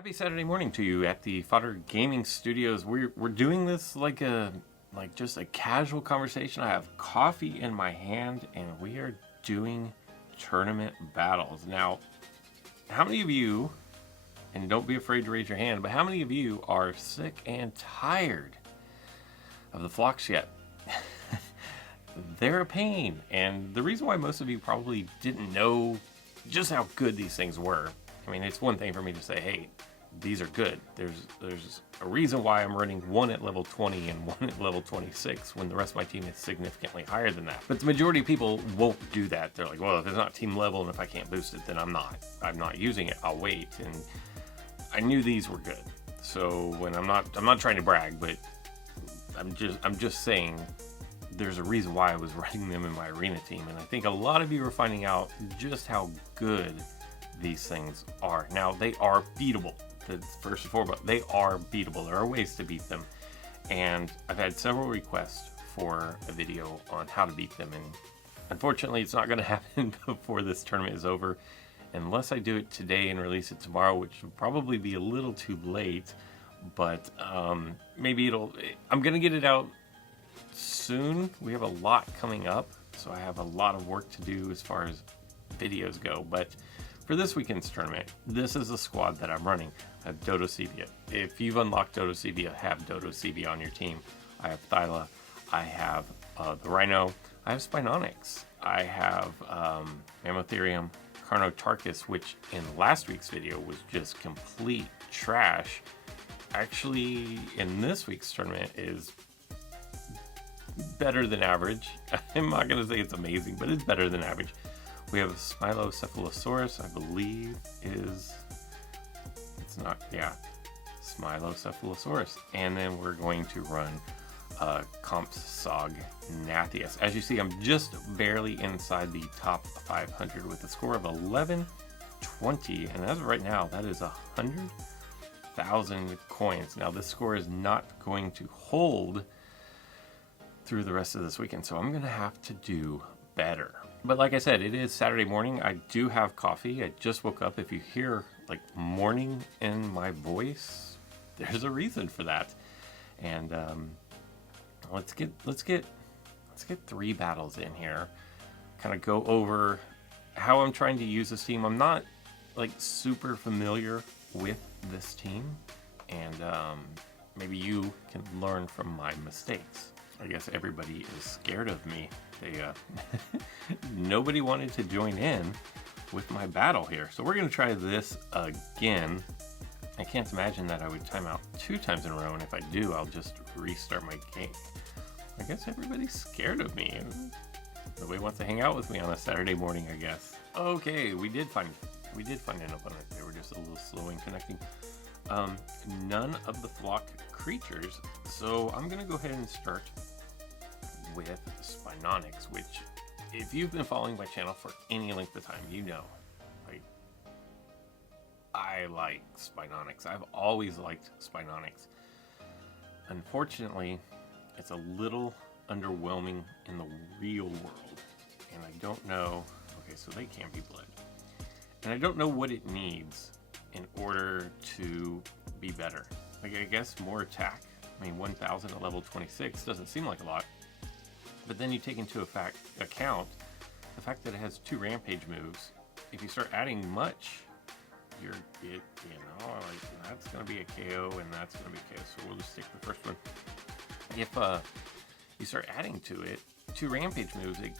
Happy Saturday morning to you at the Fodder Gaming Studios. We're doing this like just a casual conversation. I have coffee in my hand and we are doing tournament battles. Now, how many of you, and don't be afraid to raise your hand, but how many of you are sick and tired of the flocks yet? They're a pain, and the reason why most of you probably didn't know just how good these things were. I mean, it's one thing for me to say, hey, these are good. There's a reason why I'm running one at level 20 and one at level 26 when the rest of my team is significantly higher than that. But the majority of people won't do that. They're like, well, if it's not team level and if I can't boost it, then I'm not using it. I'll wait. And I knew these were good. So when I'm not trying to brag, but I'm just saying there's a reason why I was running them in my arena team. And I think a lot of you are finding out just how good these things are. Now, they are beatable. First and foremost, they are beatable. There are ways to beat them. And I've had several requests for a video on how to beat them. And unfortunately, it's not going to happen before this tournament is over. Unless I do it today and release it tomorrow, which will probably be a little too late. But maybe I'm going to get it out soon. We have a lot coming up, so I have a lot of work to do as far as videos go. But for this weekend's tournament, this is the squad that I'm running. I have Dodoceivia. If you've unlocked Dodoceivia, have Dodoceivia on your team. I have Thyla. I have the Rhino. I have Spinonyx. I have Mammotherium, Carnotarchus, which in last week's video was just complete trash. Actually, in this week's tournament is better than average. I'm not going to say it's amazing, but it's better than average. We have Smylocephalosaurus, I believe Smylocephalosaurus. And then we're going to run Compsognathus. As you see, I'm just barely inside the top 500 with a score of 1120. And as of right now, that is 100,000 coins. Now, this score is not going to hold through the rest of this weekend, so I'm going to have to do better. But like I said, it is Saturday morning. I do have coffee. I just woke up. If you hear like morning in my voice, there's a reason for that. And let's get 3 battles in here. Kind of go over how I'm trying to use this team. I'm not like super familiar with this team, and maybe you can learn from my mistakes. I guess everybody is scared of me. Nobody wanted to join in with my battle here. So we're going to try this again. I can't imagine that I would time out 2 times in a row, and if I do, I'll just restart my game. I guess everybody's scared of me, and nobody wants to hang out with me on a Saturday morning, I guess. Okay, we did find an opponent. They were just a little slow in connecting. None of the flock creatures, so I'm going to go ahead and start with Spinonyx, which, if you've been following my channel for any length of time, you know, like, I like Spinonyx. I've always liked Spinonyx. Unfortunately, it's a little underwhelming in the real world, and I don't know. Okay, so they can't be bled, and I don't know what it needs in order to be better. Like, I guess more attack. I mean, 1,000 at level 26 doesn't seem like a lot. But then you take into account the fact that it has 2 rampage moves. If you start adding much, that's going to be a KO and that's going to be a KO. So we'll just stick the first one. If you start adding to it 2 rampage moves, it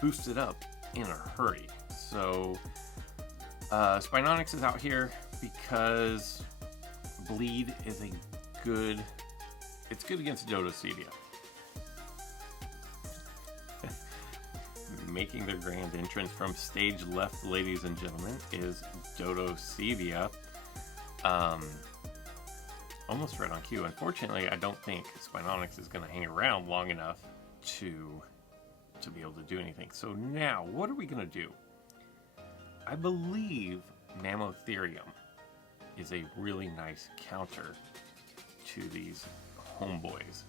boosts it up in a hurry. So Spinonyx is out here because bleed is it's good against Dodoceivia. Making their grand entrance from stage left, ladies and gentlemen, is Dodoceivia. Almost right on cue. Unfortunately, I don't think Spinonyx is going to hang around long enough to be able to do anything. So now, what are we going to do? I believe Mammotherium is a really nice counter to these homeboys.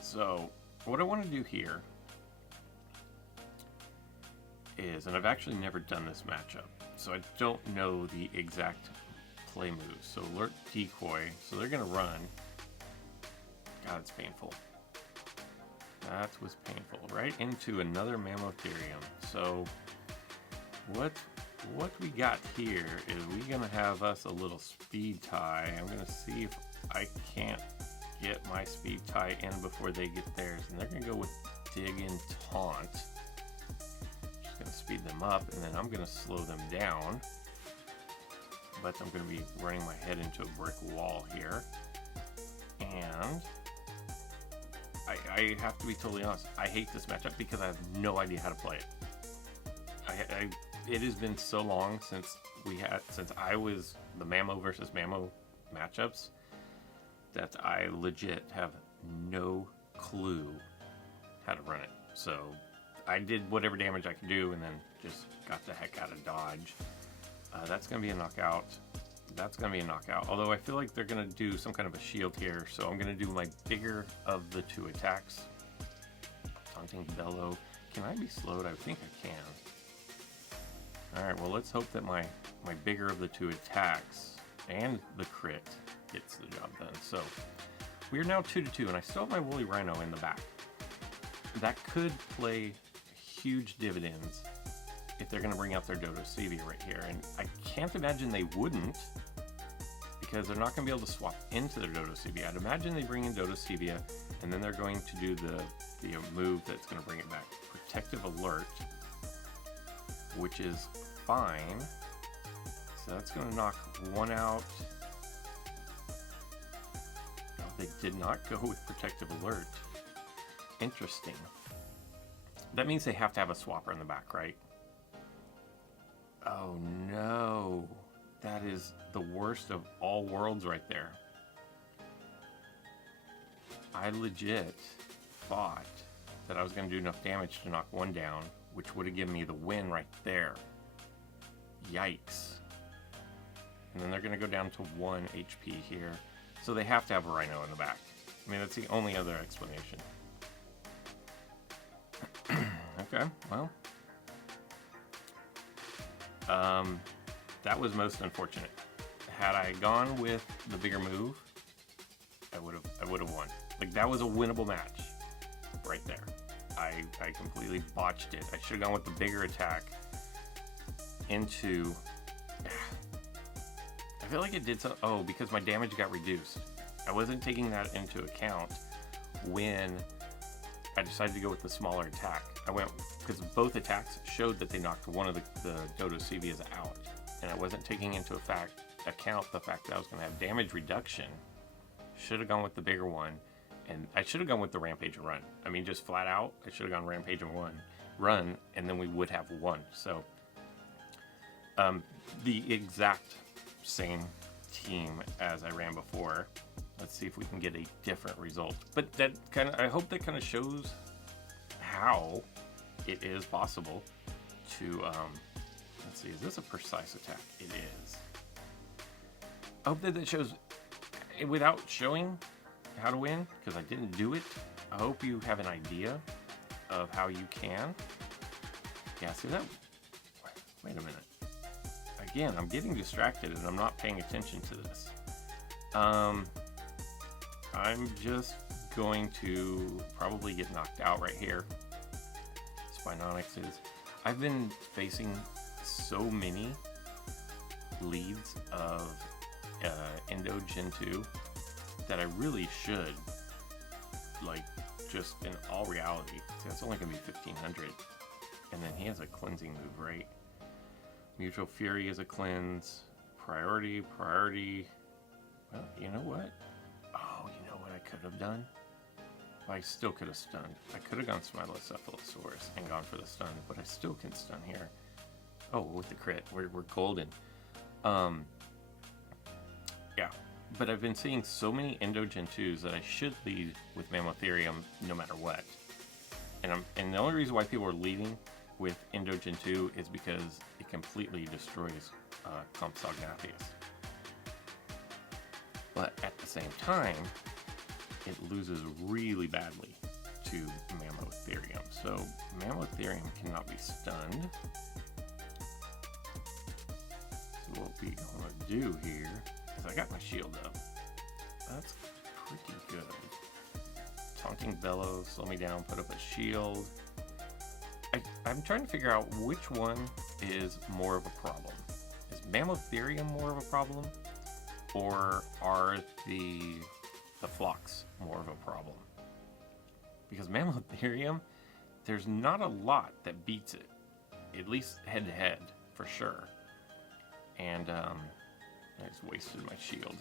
So what I want to do here is, and I've actually never done this matchup, so I don't know the exact play moves. So alert, decoy. So they're gonna run. God, it's painful. That was painful. Right into another Mammotherium. So what we got here is we're gonna have us a little speed tie. I'm gonna see if I can't get my speed tie in before they get theirs. And they're gonna go with dig and taunt. Just gonna speed them up, and then I'm gonna slow them down. But I'm gonna be running my head into a brick wall here. And I have to be totally honest, I hate this matchup because I have no idea how to play it. It has been so long since I was the Mammo versus Mammo matchups that I legit have no clue how to run it. So I did whatever damage I could do and then just got the heck out of dodge. That's going to be a knockout. That's going to be a knockout. Although I feel like they're going to do some kind of a shield here. So I'm going to do my bigger of the two attacks. Taunting Bellow. Can I be slowed? I think I can. Alright, well let's hope that my bigger of the two attacks and the crit gets the job done. So we are now 2-2, and I still have my Woolly Rhino in the back. That could play huge dividends if they're going to bring out their Dodoceivia right here. And I can't imagine they wouldn't, because they're not going to be able to swap into their Dodoceivia. I'd imagine they bring in Dodoceivia, and then they're going to do the move that's going to bring it back. Protective Alert, which is fine. So that's going to knock one out. Oh, they did not go with Protective Alert. Interesting. That means they have to have a swapper in the back, right? Oh no. That is the worst of all worlds right there. I legit thought that I was going to do enough damage to knock one down, which would have given me the win right there. Yikes. And then they're going to go down to 1 HP here. So they have to have a Rhino in the back. I mean, that's the only other explanation. Okay, well. That was most unfortunate. Had I gone with the bigger move, I would have won. Like, that was a winnable match right there. I completely botched it. I should have gone with the bigger attack into... I feel like it did some... Oh, because my damage got reduced. I wasn't taking that into account when I decided to go with the smaller attack. I went... Because both attacks showed that they knocked one of the Dodoceivias out. And I wasn't taking into account the fact that I was going to have damage reduction. Should have gone with the bigger one. And I should have gone with the Rampage and Run. I mean, just flat out, I should have gone Rampage and Run, and then we would have won. So, the exact same team as I ran before. Let's see if we can get a different result. But that I hope that kind of shows how it is possible to, let's see, is this a precise attack? It is. I hope that shows, without showing how to win, because I didn't do it, I hope you have an idea of how you can. Yeah, see that? Wait a minute. Again, I'm getting distracted and I'm not paying attention to this. I'm just going to probably get knocked out right here. Spinonyx is. I've been facing so many leads of Endo Gen 2 that I really should, like, just in all reality. See, that's only going to be 1500. And then he has a cleansing move, right? Mutual Fury is a cleanse. Priority. Well, you know what? Oh, you know what I could have done? Well, I still could have stunned. I could have gone Smiloccephalosaurus and gone for the stun, but I still can stun here. Oh, with the crit. We're golden. Yeah. But I've been seeing so many Endo Gen 2s that I should lead with Mammotherium no matter what. And the only reason why people are leading with Endo Gen 2 is because it completely destroys Compsognathus. But at the same time, it loses really badly to Mammotherium. So Mammotherium cannot be stunned. So we'll we gonna do here is I got my shield up. That's pretty good. Taunting Bellow, slow me down, put up a shield. I'm trying to figure out which one is more of a problem. Is Mammotherium more of a problem? Or are the flocks more of a problem? Because Mammotherium, there's not a lot that beats it. At least head to head, for sure. And I just wasted my shield.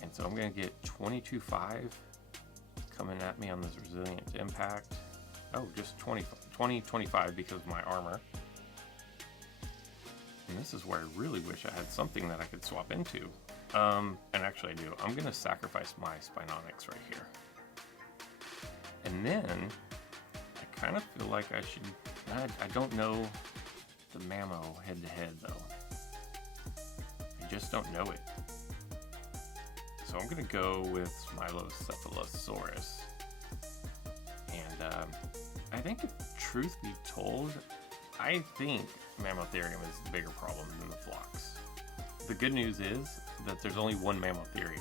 And so I'm going to get 22.5 coming at me on this Resilient Impact. Oh, just 20.25 because of my armor. And this is where I really wish I had something that I could swap into. And actually I do. I'm going to sacrifice my Spinonyx right here. And then I kind of feel like I should... I don't know the Mammo head-to-head though. I just don't know it. So I'm going to go with Smylocephalosaurus. And I think if truth be told, I think Mammotherium is the bigger problem than the flocks. The good news is that there's only one Mammotherium.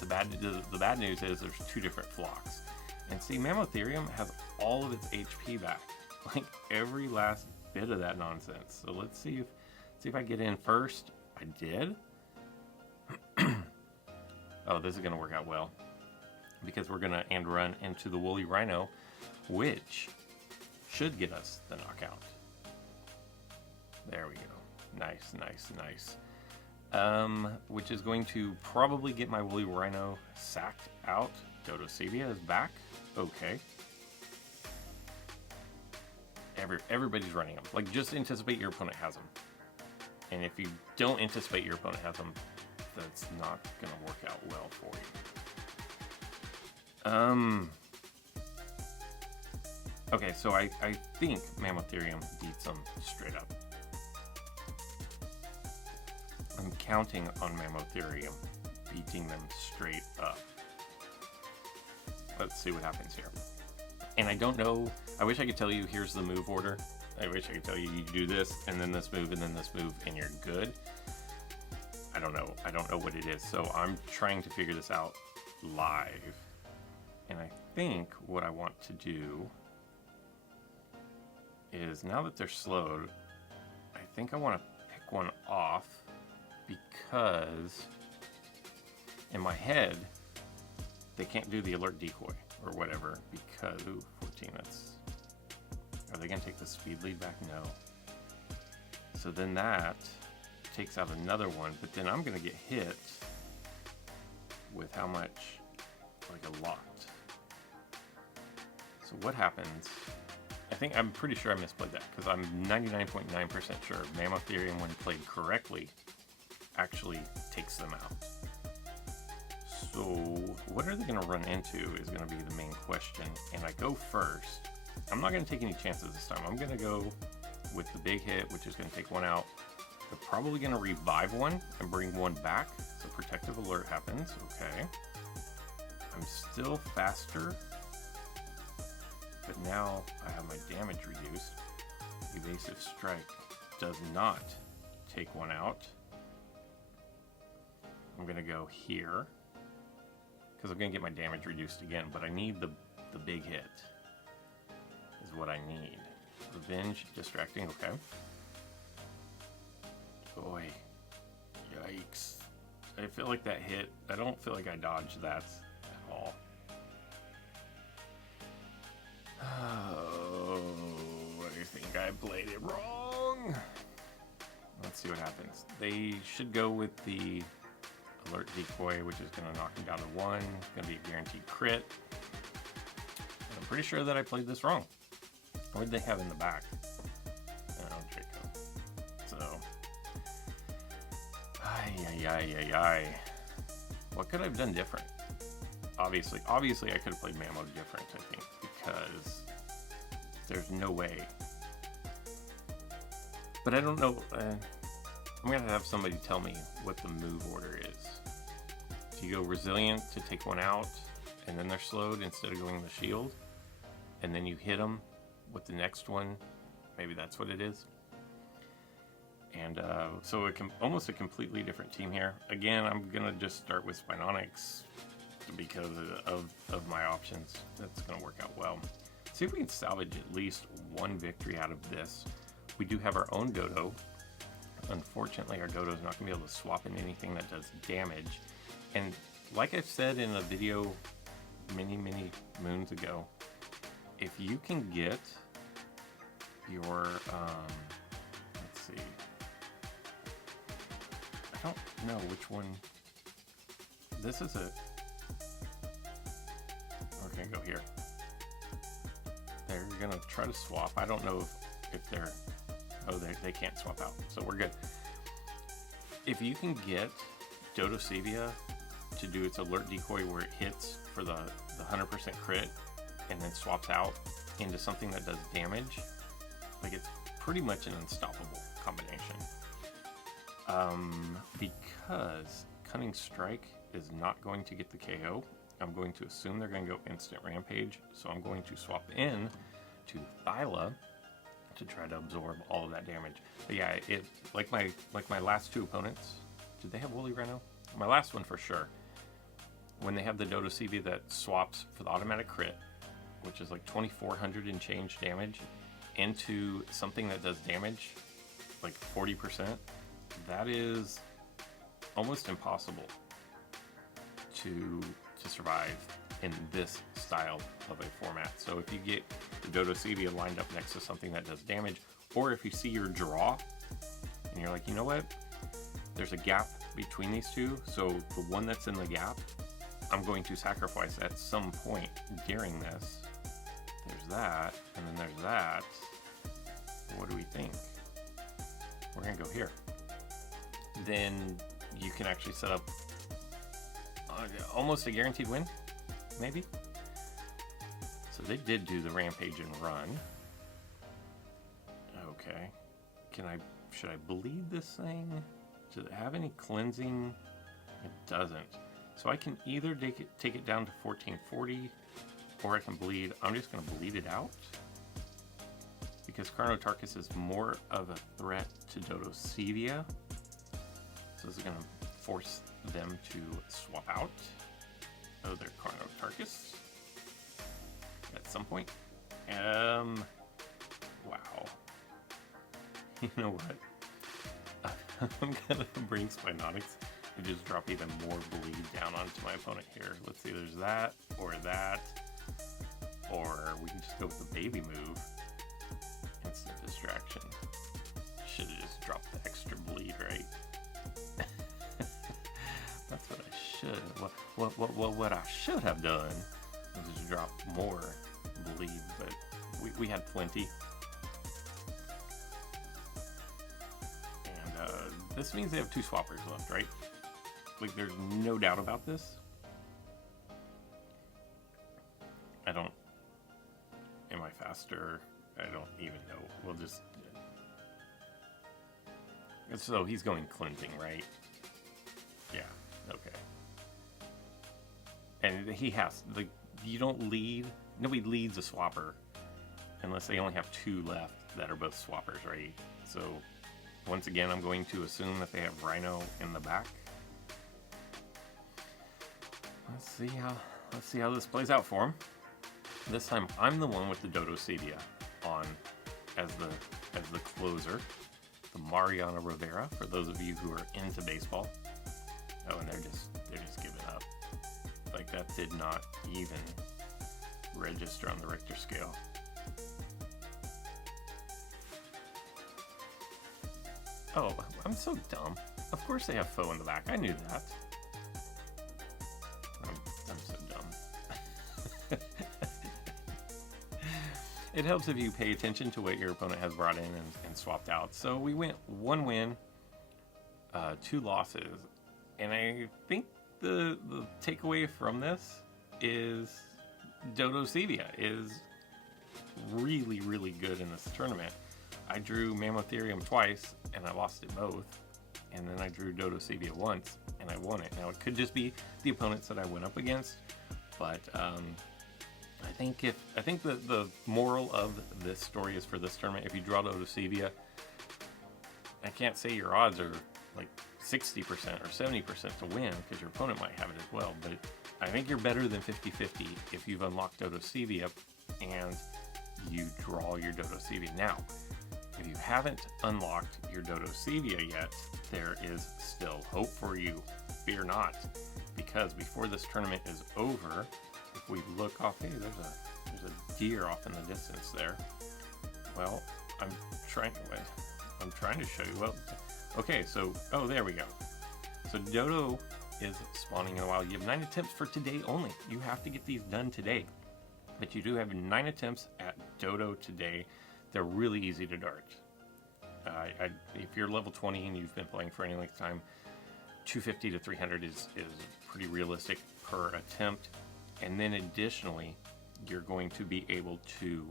The bad news is there's two different flocks. And see, Mammotherium has all of its HP back. Like every last bit of that nonsense. So let's see if I get in first. I did. Oh, this is going to work out well. Because we're going to end run into the Woolly Rhino, which should get us the knockout. There we go. Nice, nice, nice. Which is going to probably get my Woolly Rhino sacked out. Dodoceivia is back. Okay. Everybody's running them. Like, just anticipate your opponent has them. And if you don't anticipate your opponent has them, that's not going to work out well for you. Okay, so I think Mammotherium beats them straight up. I'm counting on Mammotherium beating them straight up. Let's see what happens here. And I don't know, I wish I could tell you here's the move order. I wish I could tell you do this, and then this move, and then this move, and you're good. I don't know. I don't know what it is. So I'm trying to figure this out live. And I think what I want to do is, now that they're slowed, I think I want to pick one off because in my head, they can't do the alert decoy or whatever because, ooh, 14, that's, are they going to take the speed lead back? No. So then that takes out another one, but then I'm going to get hit with how much? Like a lot. So what happens? I'm pretty sure I misplayed that because I'm 99.9% sure Mammotherium, when played correctly, actually takes them out. So what are they going to run into is going to be the main question. And I go first. I'm not going to take any chances this time. I'm going to go with the big hit, which is going to take one out. They're probably going to revive one and bring one back. So protective alert happens. Okay. I'm still faster. But now I have my damage reduced. Evasive strike does not take one out. I'm going to go here because I'm going to get my damage reduced again, but I need the big hit is what I need. Revenge, distracting, okay. Boy, yikes. I feel like that hit, I don't feel like I dodged that at all. Oh, I think I played it wrong. Let's see what happens. They should go with the alert decoy, which is going to knock him down to 1. It's going to be a guaranteed crit. And I'm pretty sure that I played this wrong. What did they have in the back? Oh, Draco. So, what could I have done different? Obviously I could have played Mammo different, I think, because there's no way. But I don't know. I'm going to have somebody tell me what the move order is. Do you go resilient to take one out, and then they're slowed instead of going the shield? And then you hit them with the next one? Maybe that's what it is. And so almost a completely different team here. Again, I'm gonna just start with Spinonyx because of my options. That's gonna work out well. See if we can salvage at least one victory out of this. We do have our own Dodo. Unfortunately, our Dodo is not gonna be able to swap in anything that does damage. And like I've said in a video many moons ago, if you can get your let's see, I don't know which one. This is a, we're gonna go here. They're gonna try to swap. I don't know if they're, oh, they can't swap out, so we're good. If you can get Dodoceivia to do its alert decoy where it hits for the 100% crit and then swaps out into something that does damage, like, it's pretty much an unstoppable combination. Because Cunning Strike is not going to get the KO, I'm going to assume they're going to go Instant Rampage, so I'm going to swap in to Thyla to try to absorb all of that damage. But yeah, it like my last two opponents, did they have Woolly Rhino? My last one for sure. When they have the Dodoceivia that swaps for the automatic crit, which is like 2400 and change damage, into something that does damage, like 40%, that is almost impossible to survive in this style of a format. So if you get the Dodoceivia lined up next to something that does damage, or if you see your draw and you're like, you know what, there's a gap between these two, so the one that's in the gap, I'm going to sacrifice at some point during this. There's that, and then there's that. What do we think? We're gonna go here. Then you can actually set up almost a guaranteed win, maybe. So they did do the rampage and run. Okay, should I bleed this thing? Does it have any cleansing? It doesn't. So I can either take it down to 1440, or I can bleed. I'm just going to bleed it out because Carnotarchus is more of a threat to Dodoceivia. So this is going to force them to swap out of their Carnotarchus at some point. Wow. You know what? I'm going to bring Spinonyx and just drop even more bleed down onto my opponent here. Let's see, there's that, or we can just go with the baby move. Instant distraction. Should have just dropped the extra bleed, right? That's what I should. What I should have done was just drop more bleed, but we had plenty. And this means they have two swappers left, right? Like, there's no doubt about this. Am I faster? I don't even know. We'll just... So he's going cleansing, right? Yeah, okay. And he has... you don't lead... Nobody leads a swapper unless they only have two left that are both swappers, right? So, once again, I'm going to assume that they have Rhino in the back. Let's see how this plays out for him. This time I'm the one with the Dodoceivia on as the closer, the Mariano Rivera, for those of you who are into baseball. Oh, and they're just giving up. Like, that did not even register on the Richter scale. Oh, I'm so dumb. Of course they have foe in the back. I knew that. I'm so dumb. It helps if you pay attention to what your opponent has brought in and swapped out. So we went 1 win, 2 losses. And I think the takeaway from this is Dodoceivia is really, really good in this tournament. I drew Mammotherium twice, and I lost it both. And then I drew Dodoceivia once, and I won it. Now, it could just be the opponents that I went up against, but I think the moral of this story is, for this tournament, if you draw Dodoceivia, I can't say your odds are like 60% or 70% to win, because your opponent might have it as well, but I think you're better than 50-50 if you've unlocked Dodoceivia and you draw your Dodoceivia. Now, if you haven't unlocked your Dodoceivia yet, there is still hope for you. Fear not, because before this tournament is over, if we look off, hey, there's a deer off in the distance there. Well, I'm trying to show you. Well, okay, so, oh, there we go. So Dodo is spawning in a while. You have 9 attempts for today only. You have to get these done today. But you do have 9 attempts at Dodo today. They're really easy to dart. If you're level 20 and you've been playing for any length of time, 250 to 300 is pretty realistic per attempt. And then additionally, you're going to be able to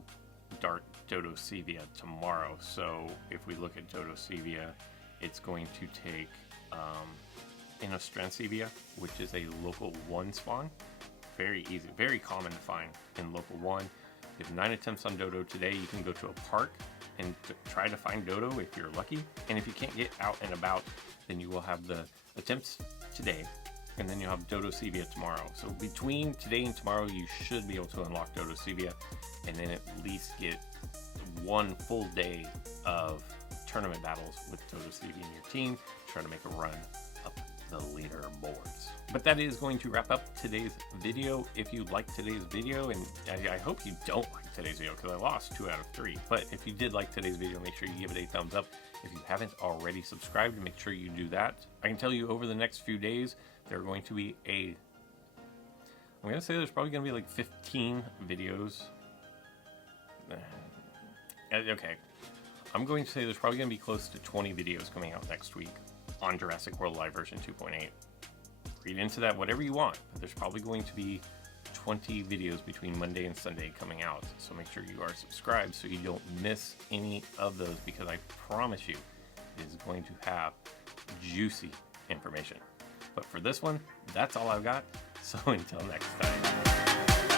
dart Dodoceivia tomorrow. So if we look at Dodoceivia, it's going to take Dodoceivia, which is a local 1 spawn. Very easy, very common to find in local 1. You have 9 attempts on Dodo today. You can go to a park and try to find Dodo if you're lucky. And if you can't get out and about, then you will have the attempts today, and then you'll have Dodoceivia tomorrow. So between today and tomorrow, you should be able to unlock Dodoceivia, and then at least get 1 full day of tournament battles with Dodoceivia in your team, try to make a run up the leaderboards. But that is going to wrap up today's video. If you liked today's video, and I hope you don't like today's video because I lost 2 out of 3, but if you did like today's video, make sure you give it a thumbs up. If you haven't already subscribed, make sure you do that. I can tell you over the next few days, there are going to be I'm going to say there's probably going to be like 15 videos. Okay. I'm going to say there's probably going to be close to 20 videos coming out next week on Jurassic World Alive version 2.8. Read into that whatever you want, but there's probably going to be 20 videos between Monday and Sunday coming out. So make sure you are subscribed so you don't miss any of those, because I promise you it is going to have juicy information. But for this one, that's all I've got. So until next time.